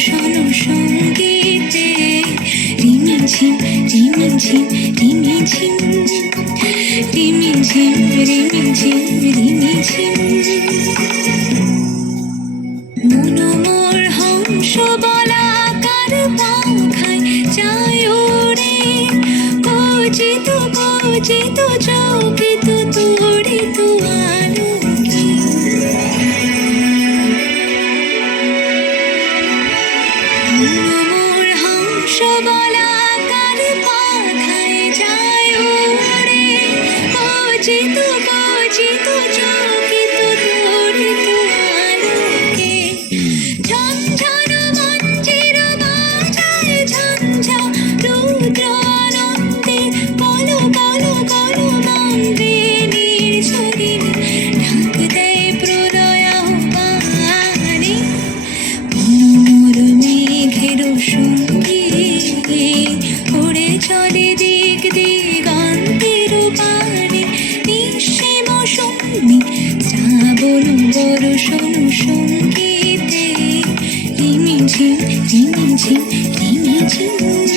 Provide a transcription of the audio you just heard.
বরষণ সঙ্গীতে রিমিঝিম রিমিঝিম রিমিঝিম রিমিঝিম রিমিঝিম রিমিঝিম মনোমোর হংস বলাকার পাখায় যায় ওরে কচিত কচিত চৌকিত John. সঙ্গীতে রিমিঝিম রিমিঝিম রিমিঝিম